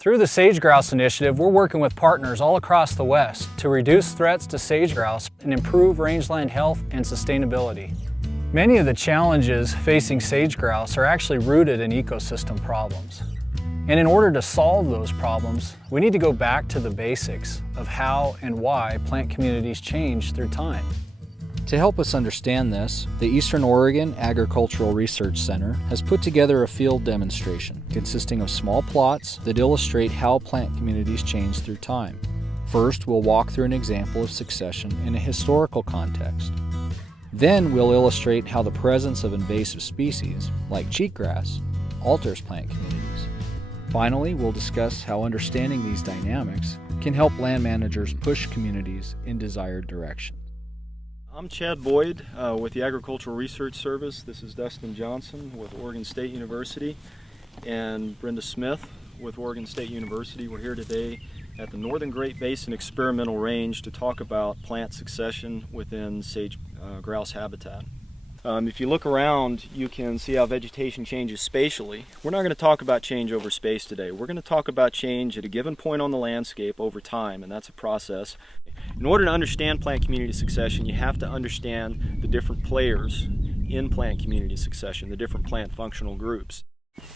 Through the Sage Grouse initiative, we're working with partners all across the West to reduce threats to sage grouse and improve rangeland health and sustainability. Many of the challenges facing sage grouse are actually rooted in ecosystem problems. And in order to solve those problems, we need to go back to the basics of how and why plant communities change through time. To help us understand this, the Eastern Oregon Agricultural Research Center has put together a field demonstration consisting of small plots that illustrate how plant communities change through time. First, we'll walk through an example of succession in a historical context. Then we'll illustrate how the presence of invasive species, like cheatgrass, alters plant communities. Finally, we'll discuss how understanding these dynamics can help land managers push communities in desired directions. I'm Chad Boyd with the Agricultural Research Service. This is Dustin Johnson with Oregon State University and Brenda Smith with Oregon State University. We're here today at the Northern Great Basin Experimental Range to talk about plant succession within sage grouse habitat. If you look around, you can see how vegetation changes spatially. We're not going to talk about change over space today. We're going to talk about change at a given point on the landscape over time, and that's a process. In order to understand plant community succession, you have to understand the different players in plant community succession, the different plant functional groups.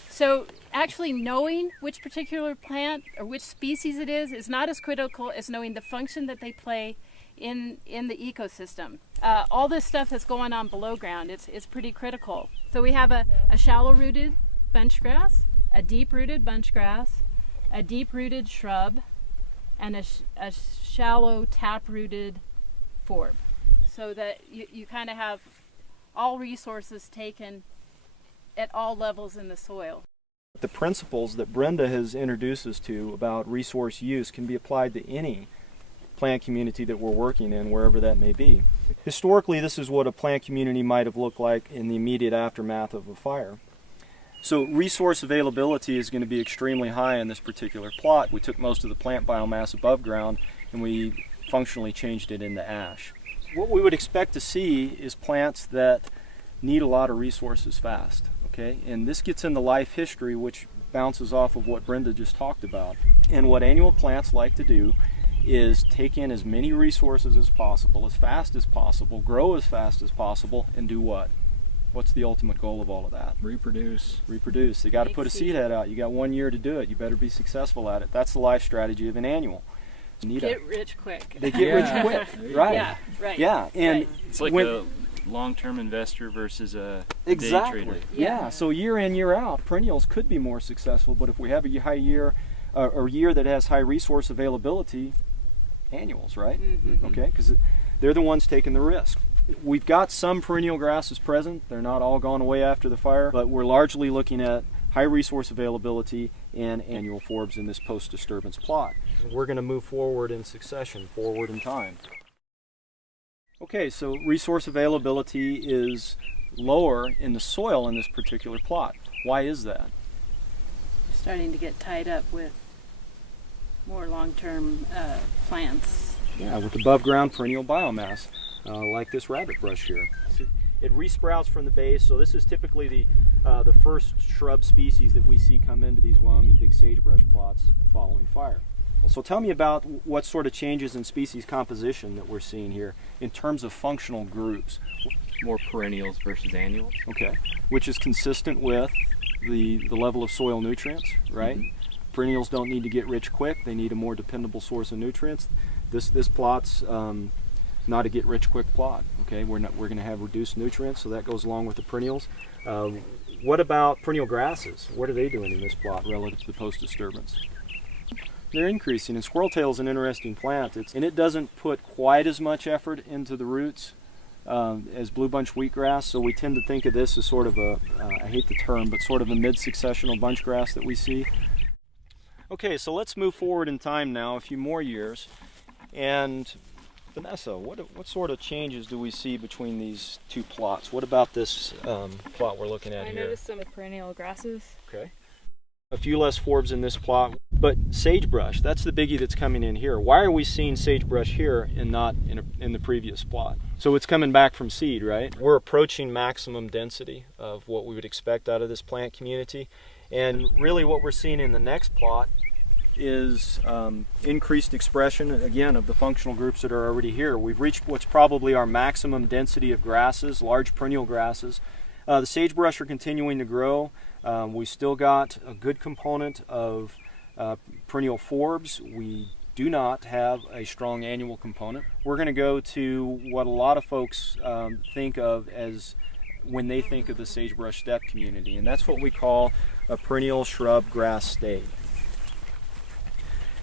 So actually knowing which particular plant or which species it is not as critical as knowing the function that they play in the ecosystem. All this stuff that's going on below ground, it's pretty critical. So we have a shallow-rooted bunchgrass, a deep-rooted bunchgrass, a deep-rooted shrub, and a shallow tap-rooted forb. So that you kind of have all resources taken at all levels in the soil. The principles that Brenda has introduced us to about resource use can be applied to any plant community that we're working in, wherever that may be. Historically, this is what a plant community might have looked like in the immediate aftermath of a fire. So resource availability is going to be extremely high in this particular plot. We took most of the plant biomass above ground and we functionally changed it into ash. What we would expect to see is plants that need a lot of resources fast, okay? And this gets into life history, which bounces off of what Brenda just talked about. And what annual plants like to do is take in as many resources as possible, as fast as possible, grow as fast as possible, and do what? What's the ultimate goal of all of that? Reproduce. Reproduce. You got to put a seed head out. You got 1 year to do it. You better be successful at it. That's the life strategy of an annual. Get rich quick. They get rich quick, right? Yeah, right. Yeah, and right. It's like a long-term investor versus a day trader. Yeah. So year in, year out, perennials could be more successful. But if we have a high year, or year that has high resource availability, annuals, right? Mm-hmm. Okay, because they're the ones taking the risk. We've got some perennial grasses present. They're not all gone away after the fire, but we're largely looking at high resource availability and annual forbs in this post-disturbance plot. We're going to move forward in succession, forward in time. Okay, so resource availability is lower in the soil in this particular plot. Why is that? Starting to get tied up with more long-term plants. Yeah, with above ground perennial biomass, like this rabbit brush here. It resprouts from the base, so this is typically the first shrub species that we see come into these Wyoming big sagebrush plots following fire. So tell me about what sort of changes in species composition that we're seeing here in terms of functional groups. More perennials versus annuals. Okay, which is consistent with the level of soil nutrients, right? Mm-hmm. Perennials don't need to get rich quick. They need a more dependable source of nutrients. This plot's not a get rich quick plot. Okay, we're going to have reduced nutrients, so that goes along with the perennials. What about perennial grasses? What are they doing in this plot relative to the post-disturbance? They're increasing, and squirreltail is an interesting plant. It doesn't put quite as much effort into the roots as blue bunch wheatgrass, so we tend to think of this as sort of I hate the term, but sort of a mid-successional bunch grass that we see. Okay, so let's move forward in time now, a few more years. And Vanessa, what sort of changes do we see between these two plots? What about this plot we're looking at here? I noticed some perennial grasses. Okay. A few less forbs in this plot, but sagebrush, that's the biggie that's coming in here. Why are we seeing sagebrush here and not in the previous plot? So it's coming back from seed, right? We're approaching maximum density of what we would expect out of this plant community. And really what we're seeing in the next plot is increased expression, again, of the functional groups that are already here. We've reached what's probably our maximum density of grasses, large perennial grasses. The sagebrush are continuing to grow. We still got a good component of perennial forbs. We do not have a strong annual component. We're going to go to what a lot of folks think of as when they think of the sagebrush steppe community, and that's what we call a perennial shrub grass state.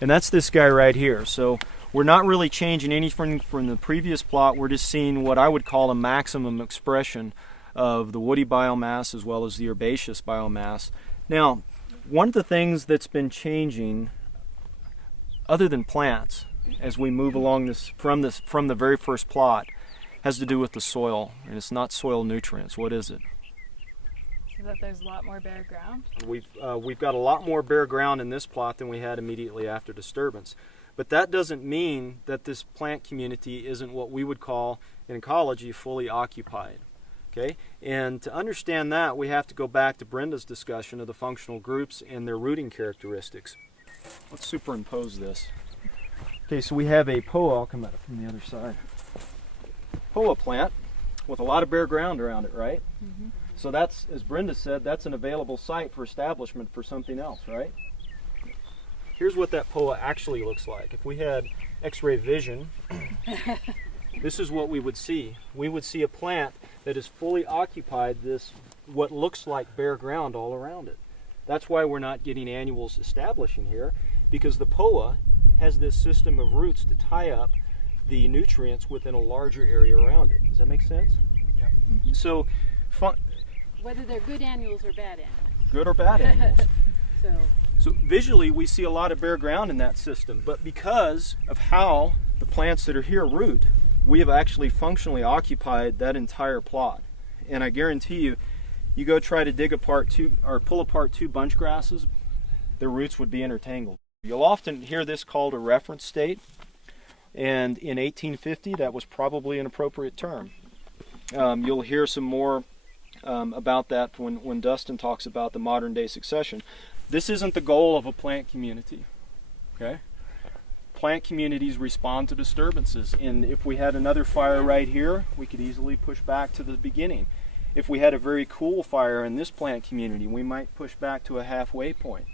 And that's this guy right here. So we're not really changing anything from the previous plot. We're just seeing what I would call a maximum expression of the woody biomass as well as the herbaceous biomass. Now, one of the things that's been changing, other than plants, as we move along this from the very first plot, has to do with the soil, and it's not soil nutrients. What is it? So that there's a lot more bare ground. We've got a lot more bare ground in this plot than we had immediately after disturbance. But that doesn't mean that this plant community isn't what we would call in ecology fully occupied. Okay? And to understand that, we have to go back to Brenda's discussion of the functional groups and their rooting characteristics. Let's superimpose this. Okay, so we have a POA. I'll come at it from the other side. POA plant with a lot of bare ground around it, right? Mm-hmm. So that's, as Brenda said, that's an available site for establishment for something else, right? Here's what that POA actually looks like. If we had X-ray vision, this is what we would see. We would see a plant that has fully occupied this, what looks like bare ground all around it. That's why we're not getting annuals establishing here, because the POA has this system of roots to tie up the nutrients within a larger area around it. Does that make sense? Yeah. Mm-hmm. So, whether they're good annuals or bad annuals. Good or bad annuals. So visually we see a lot of bare ground in that system, but because of how the plants that are here root, we have actually functionally occupied that entire plot. And I guarantee you, you go try to dig apart pull apart two bunch grasses, their roots would be intertangled. You'll often hear this called a reference state, and in 1850 that was probably an appropriate term. You'll hear some more about that when Dustin talks about the modern day succession. This isn't the goal of a plant community, okay? Plant communities respond to disturbances, and if we had another fire right here, we could easily push back to the beginning. If we had a very cool fire in this plant community, we might push back to a halfway point,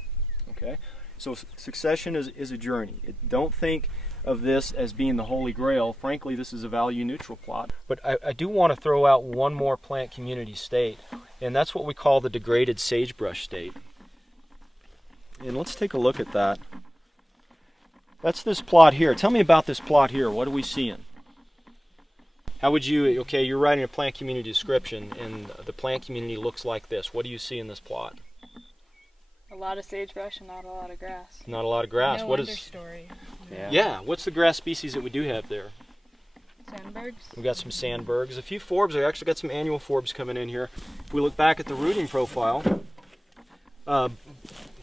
okay? So succession is a journey. Don't think of this as being the holy grail. Frankly, this is a value neutral plot. But I do want to throw out one more plant community state, and that's what we call the degraded sagebrush state. And let's take a look at that. That's this plot here. Tell me about this plot here. What are we seeing? How would you, okay, you're writing a plant community description, and the plant community looks like this. What do you see in this plot? A lot of sagebrush and not a lot of grass. Not a lot of grass. No what understory. Yeah, what's the grass species that we do have there? Sandbergs. We've got some sandbergs. A few forbs. I actually got some annual forbs coming in here. If we look back at the rooting profile,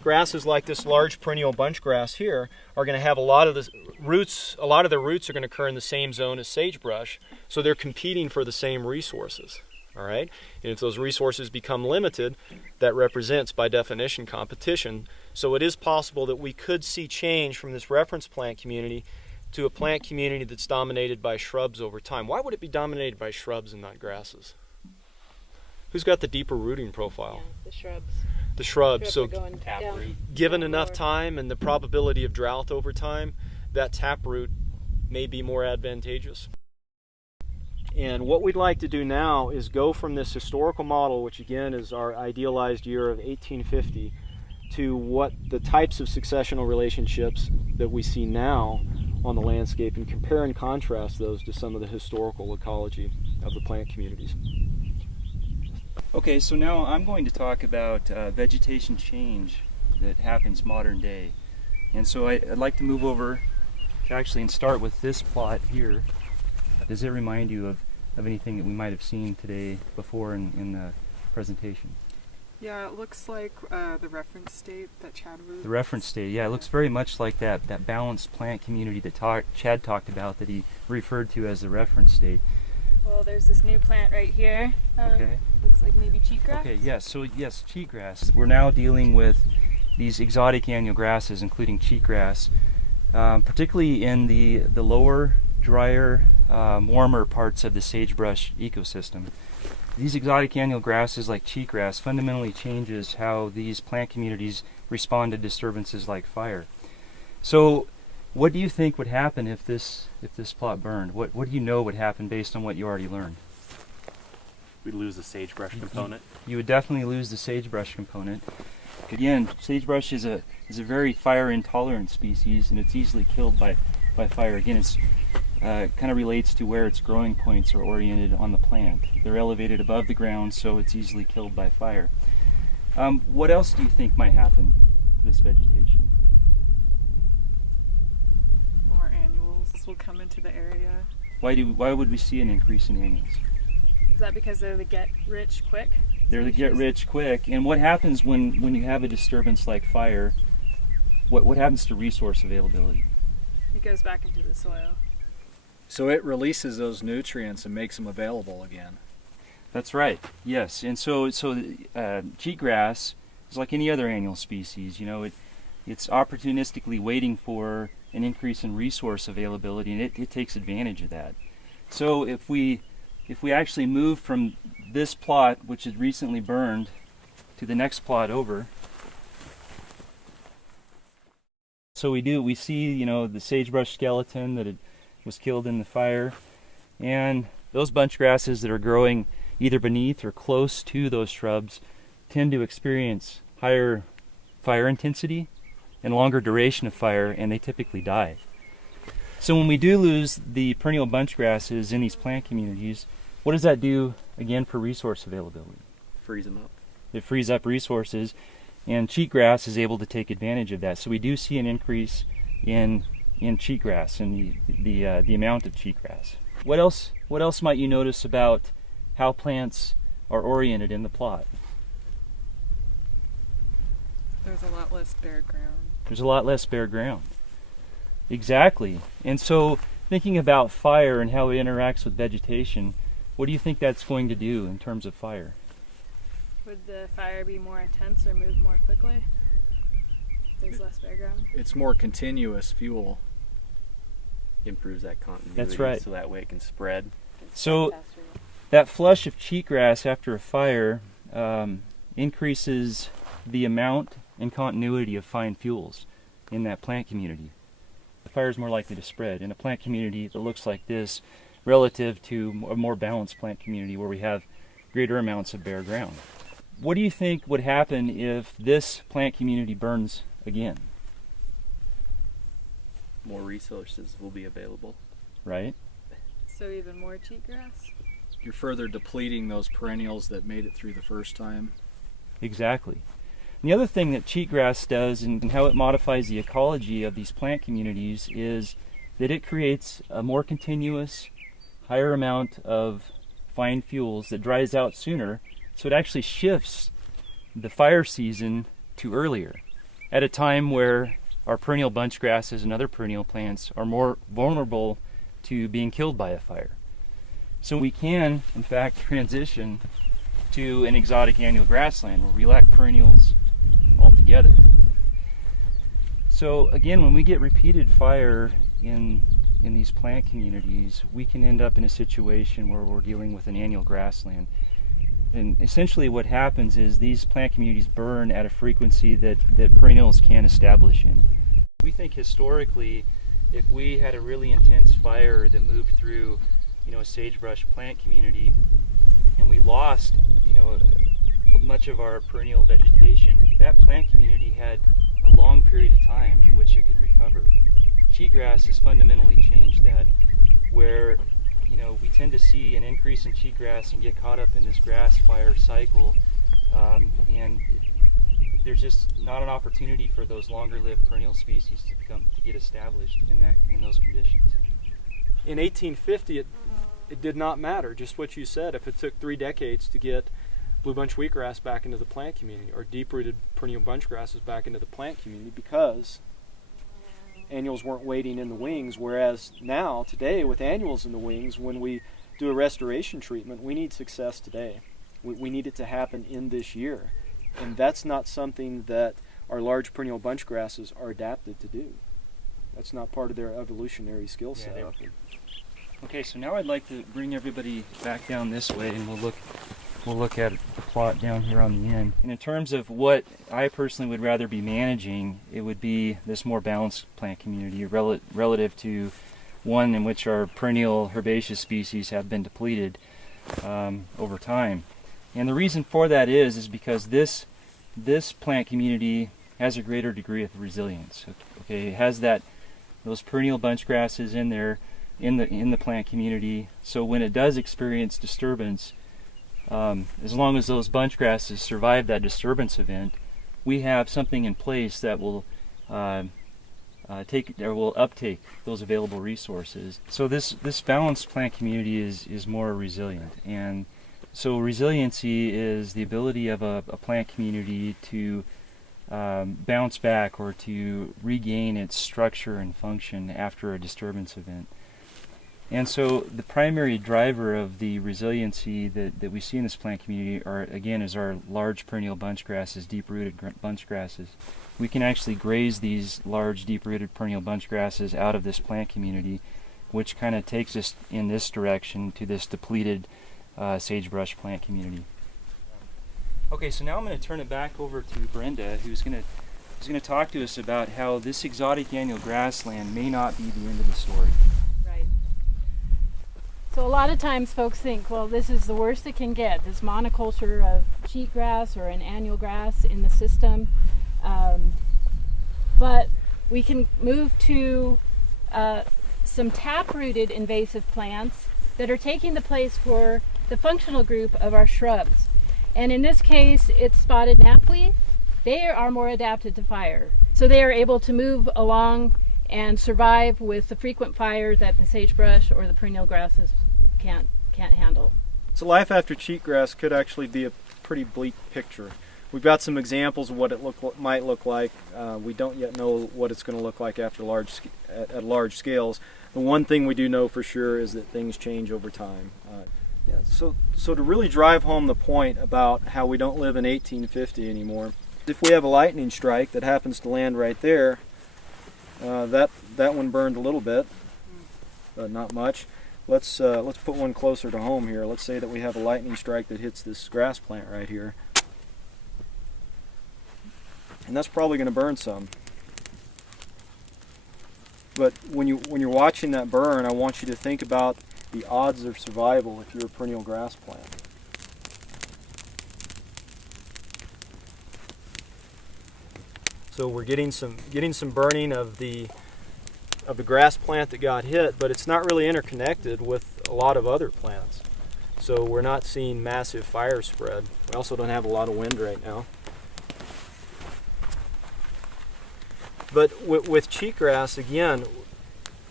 grasses like this large perennial bunch grass here are going to have a lot of the roots are going to occur in the same zone as sagebrush, so they're competing for the same resources. All right, and if those resources become limited, that represents by definition competition. So it is possible that we could see change from this reference plant community to a plant community that's dominated by shrubs over time. Why would it be dominated by shrubs and not grasses? Who's got the deeper rooting profile? Yeah, the shrubs. The shrubs. So Taproot. Given enough time and the probability of drought over time, that taproot may be more advantageous. And what we'd like to do now is go from this historical model, which again is our idealized year of 1850, to what the types of successional relationships that we see now on the landscape, and compare and contrast those to some of the historical ecology of the plant communities. Okay, so now I'm going to talk about vegetation change that happens modern day. And so I'd like to move over to actually and start with this plot here. Does it remind you of anything that we might have seen today before in the presentation? Yeah, it looks like the reference state that Chad was... The reference state, yeah, it looks very much like that balanced plant community that Chad talked about, that he referred to as the reference state. Well, there's this new plant right here. Okay. Looks like maybe cheatgrass. Okay, yes, so yes, cheatgrass. We're now dealing with these exotic annual grasses, including cheatgrass, particularly in the lower, drier, warmer parts of the sagebrush ecosystem. These exotic annual grasses like cheatgrass fundamentally changes how these plant communities respond to disturbances like fire. So what do you think would happen if this plot burned? What do you know would happen based on what you already learned? We lose the sagebrush component. You would definitely lose the sagebrush component. Again, sagebrush is a very fire intolerant species, and it's easily killed by fire. Again, it's kind of relates to where its growing points are oriented on the plant. They're elevated above the ground, so it's easily killed by fire. What else do you think might happen to this vegetation? More annuals will come into the area. Why would we see an increase in annuals? Is that because they're the get rich quick? They're the get rich quick. And what happens when you have a disturbance like fire? What happens to resource availability? It goes back into the soil. So it releases those nutrients and makes them available again. That's right. Yes. And so cheatgrass is like any other annual species. You know, it's opportunistically waiting for an increase in resource availability, and it takes advantage of that. So if we actually move from this plot, which is recently burned, to the next plot over, so we see, you know, the sagebrush skeleton that was killed in the fire, and those bunch grasses that are growing either beneath or close to those shrubs tend to experience higher fire intensity and longer duration of fire, and they typically die. So when we do lose the perennial bunch grasses in these plant communities, what does that do again for resource availability? Freeze them up. It frees up resources, and cheatgrass is able to take advantage of that. So we do see an increase in cheatgrass and the amount of cheatgrass. What else might you notice about how plants are oriented in the plot? There's a lot less bare ground. There's a lot less bare ground. Exactly. And so thinking about fire and how it interacts with vegetation, what do you think that's going to do in terms of fire? Would the fire be more intense or move more quickly? If there's less bare ground? It's more continuous fuel. Improves that continuity. That's right. So that way it can spread. So that flush of cheatgrass after a fire increases the amount and continuity of fine fuels in that plant community. The fire is more likely to spread in a plant community that looks like this relative to a more balanced plant community where we have greater amounts of bare ground. What do you think would happen if this plant community burns again? More resources will be available. Right? So even more cheatgrass? You're further depleting those perennials that made it through the first time. Exactly. And the other thing that cheatgrass does and how it modifies the ecology of these plant communities is that it creates a more continuous, higher amount of fine fuels that dries out sooner, so it actually shifts the fire season to earlier, at a time where our perennial bunch grasses and other perennial plants are more vulnerable to being killed by a fire. So we can, in fact, transition to an exotic annual grassland where we lack perennials altogether. So again, when we get repeated fire in these plant communities, we can end up in a situation where we're dealing with an annual grassland. And essentially what happens is these plant communities burn at a frequency that perennials can't establish in. We think historically, if we had a really intense fire that moved through, a sagebrush plant community, and we lost, much of our perennial vegetation, that plant community had a long period of time in which it could recover. Cheatgrass has fundamentally changed that, where we tend to see an increase in cheatgrass and get caught up in this grass fire cycle, and there's just not an opportunity for those longer-lived perennial species to get established in those conditions. In 1850, it did not matter, just what you said. If it took 3 decades to get blue bunch wheatgrass back into the plant community, or deep-rooted perennial bunch grasses back into the plant community, because annuals weren't waiting in the wings, whereas now, today, with annuals in the wings, when we do a restoration treatment, we need success today. We need it to happen in this year. And that's not something that our large perennial bunch grasses are adapted to do. That's not part of their evolutionary skill set. Okay, so now I'd like to bring everybody back down this way, and we'll look at the plot down here on the end. And in terms of what I personally would rather be managing, it would be this more balanced plant community relative to one in which our perennial herbaceous species have been depleted over time. And the reason for that is because this plant community has a greater degree of resilience. Okay, it has those perennial bunch grasses in there in the plant community. So when it does experience disturbance, as long as those bunch grasses survive that disturbance event, we have something in place that will uptake those available resources. So this balanced plant community is more resilient, and so resiliency is the ability of a plant community to bounce back or to regain its structure and function after a disturbance event. And so the primary driver of the resiliency that we see in this plant community is our large perennial bunch grasses, deep-rooted bunch grasses. We can actually graze these large deep-rooted perennial bunch grasses out of this plant community, which kind of takes us in this direction to this depleted sagebrush plant community. Okay, so now I'm going to turn it back over to Brenda, who's going to talk to us about how this exotic annual grassland may not be the end of the story. Right. So a lot of times folks think, well, this is the worst it can get, this monoculture of cheatgrass or an annual grass in the system. But we can move to some tap-rooted invasive plants that are taking the place for the functional group of our shrubs. And in this case, it's spotted knapweed. They are more adapted to fire. So they are able to move along and survive with the frequent fire that the sagebrush or the perennial grasses can't handle. So life after cheatgrass could actually be a pretty bleak picture. We've got some examples of what it might look like. We don't yet know what it's going to look like after at large scales. The one thing we do know for sure is that things change over time. So to really drive home the point about how we don't live in 1850 anymore, if we have a lightning strike that happens to land right there, that one burned a little bit, but not much. Let's put one closer to home here. Let's say that we have a lightning strike that hits this grass plant right here, and that's probably going to burn some. But when you're watching that burn, I want you to think about the odds of survival if you're a perennial grass plant. So we're getting some burning of the grass plant that got hit, but it's not really interconnected with a lot of other plants. So we're not seeing massive fire spread. We also don't have a lot of wind right now. But with cheatgrass, again,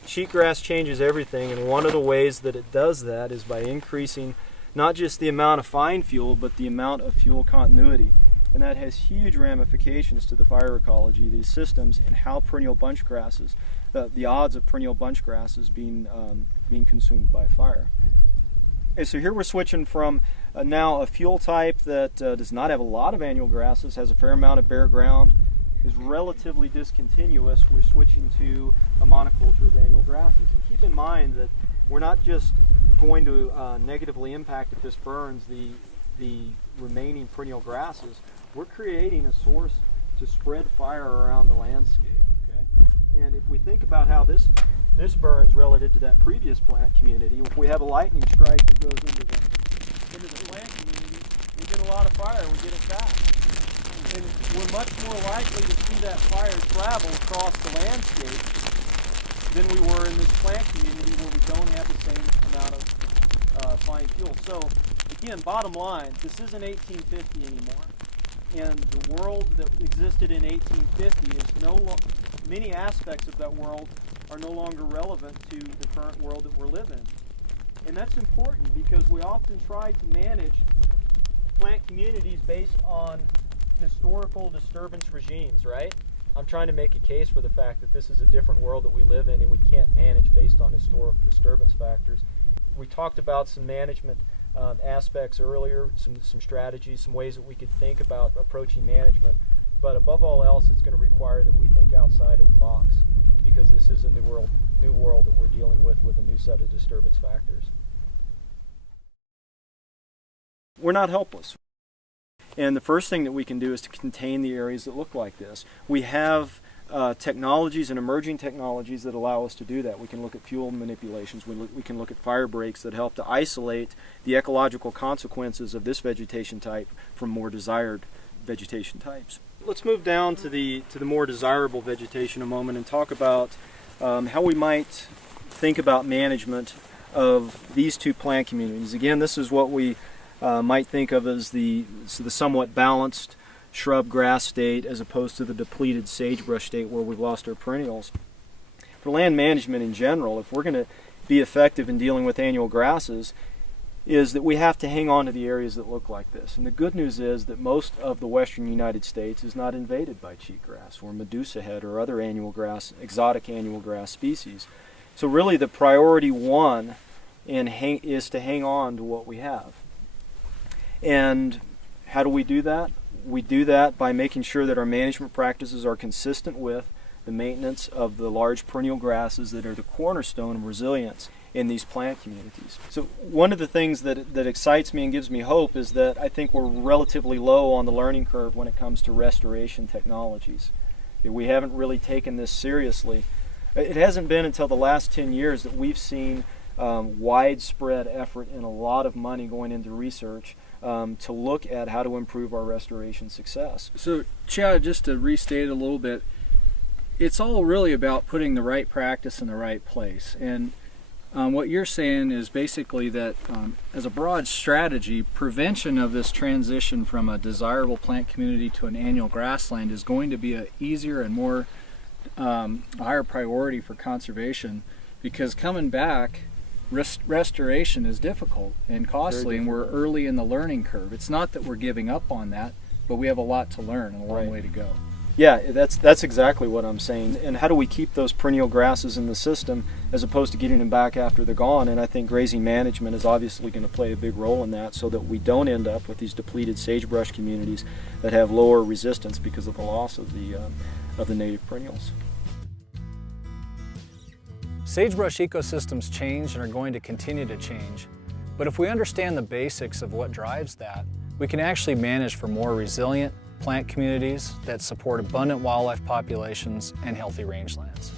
cheatgrass changes everything, and one of the ways that it does that is by increasing not just the amount of fine fuel, but the amount of fuel continuity. And that has huge ramifications to the fire ecology, these systems, and how perennial bunch grasses, the odds of perennial bunch grasses being consumed by fire. Okay, so here we're switching from now a fuel type that does not have a lot of annual grasses, has a fair amount of bare ground, is relatively discontinuous. We're switching to a monoculture of annual grasses. And keep in mind that we're not just going to negatively impact, if this burns, the remaining perennial grasses. We're creating a source to spread fire around the landscape. Okay? And if we think about how this burns relative to that previous plant community, if we have a lightning strike that goes into the plant community, we get a lot of fire, we get it back. And we're much more likely to see that fire travel across the landscape than we were in this plant community where we don't have the same amount of fine fuel. So again, bottom line, this isn't 1850 anymore. And the world that existed in 1850 is many aspects of that world are no longer relevant to the current world that we're living in. And that's important because we often try to manage plant communities based on historical disturbance regimes, right? I'm trying to make a case for the fact that this is a different world that we live in and we can't manage based on historic disturbance factors. We talked about some management aspects earlier, some strategies, some ways that we could think about approaching management. But above all else, it's going to require that we think outside of the box, because this is a new world that we're dealing with a new set of disturbance factors. We're not helpless. And the first thing that we can do is to contain the areas that look like this. We have technologies and emerging technologies that allow us to do that. We can look at fuel manipulations. We can look at fire breaks that help to isolate the ecological consequences of this vegetation type from more desired vegetation types. Let's move down to the more desirable vegetation a moment and talk about how we might think about management of these two plant communities. Again, this is what we might think of as the somewhat balanced shrub grass state as opposed to the depleted sagebrush state where we've lost our perennials. For land management in general, if we're going to be effective in dealing with annual grasses, is that we have to hang on to the areas that look like this. And the good news is that most of the western United States is not invaded by cheatgrass or medusa head or other annual grass, exotic annual grass species. So really the priority one is to hang on to what we have. And how do we do that? We do that by making sure that our management practices are consistent with the maintenance of the large perennial grasses that are the cornerstone of resilience in these plant communities. So one of the things that excites me and gives me hope is that I think we're relatively low on the learning curve when it comes to restoration technologies. We haven't really taken this seriously. It hasn't been until the last 10 years that we've seen widespread effort and a lot of money going into research to look at how to improve our restoration success. So Chad, just to restate it a little bit, it's all really about putting the right practice in the right place. And what you're saying is basically that as a broad strategy, prevention of this transition from a desirable plant community to an annual grassland is going to be an easier and more higher priority for conservation, because coming back, restoration is difficult and costly, and we're early in the learning curve. It's not that we're giving up on that, but we have a lot to learn and a long way to go. Yeah, that's exactly what I'm saying. And how do we keep those perennial grasses in the system as opposed to getting them back after they're gone? And I think grazing management is obviously going to play a big role in that, so that we don't end up with these depleted sagebrush communities that have lower resistance because of the loss of the native perennials. Sagebrush ecosystems change and are going to continue to change. But if we understand the basics of what drives that, we can actually manage for more resilient plant communities that support abundant wildlife populations and healthy rangelands.